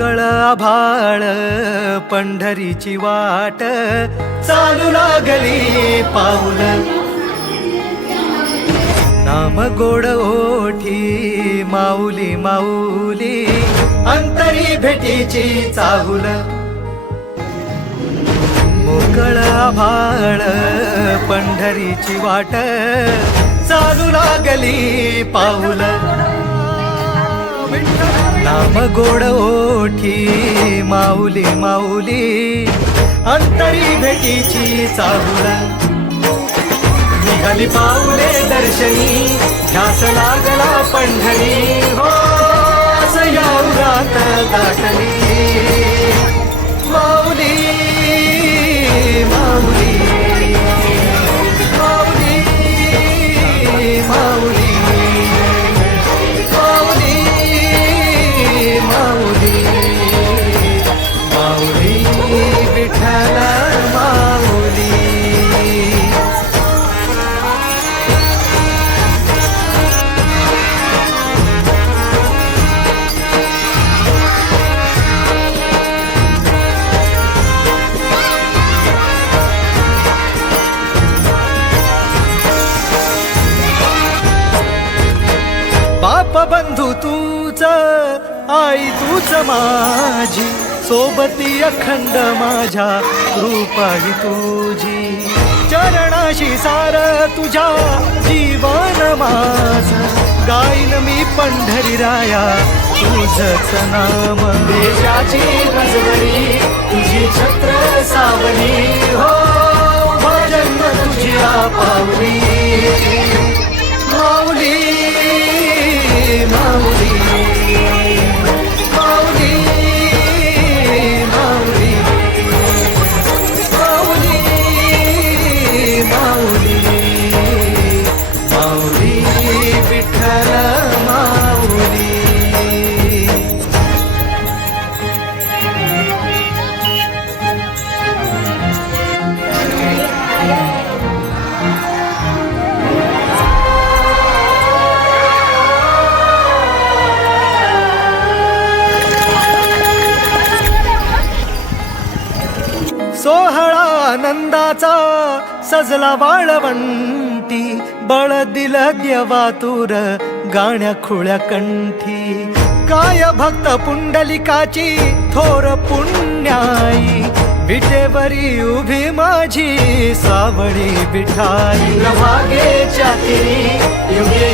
मोकळ आभाळ पंढरीची वाट चालू लागली पाऊल नाम गोड ओठी माऊली माऊली अंतरी भेटीची चाहुल मोकळ आभाळ पंढरीची वाट चालू लागली पाऊल नाम गोड ओठी माऊली माऊली अंतरी भेटीची चाहुल निघाली पाऊले दर्शनी ध्यास लागला पंढरी हो असं या उरात दाटली माऊली माऊली माऊली माऊली माऊली माऊली विठ्ठल माऊली बाप बंधू तूच आई तूच माझी सोबती अखंड माझ्या कृपाही तुझी चरणाशी सार तुझ्या जीवन माझ गाईन मी पंढरी राया तुझच नाम देशाची रजवणी तुझी छत्र सावली हो भजन तुझी पावली माऊली माऊली माऊली माऊली माऊली माऊली माऊली विठ्ठल माऊली सोहळा आनंदाचा सजला वाळवंटी बळ दिलं देवातूर गाण्या खुळ्या कंठी काय भक्त पुंडलिकाची थोर पुण्याई विटेवरी उभी माझी सावळी विठाई भागेच्या तिरी युगे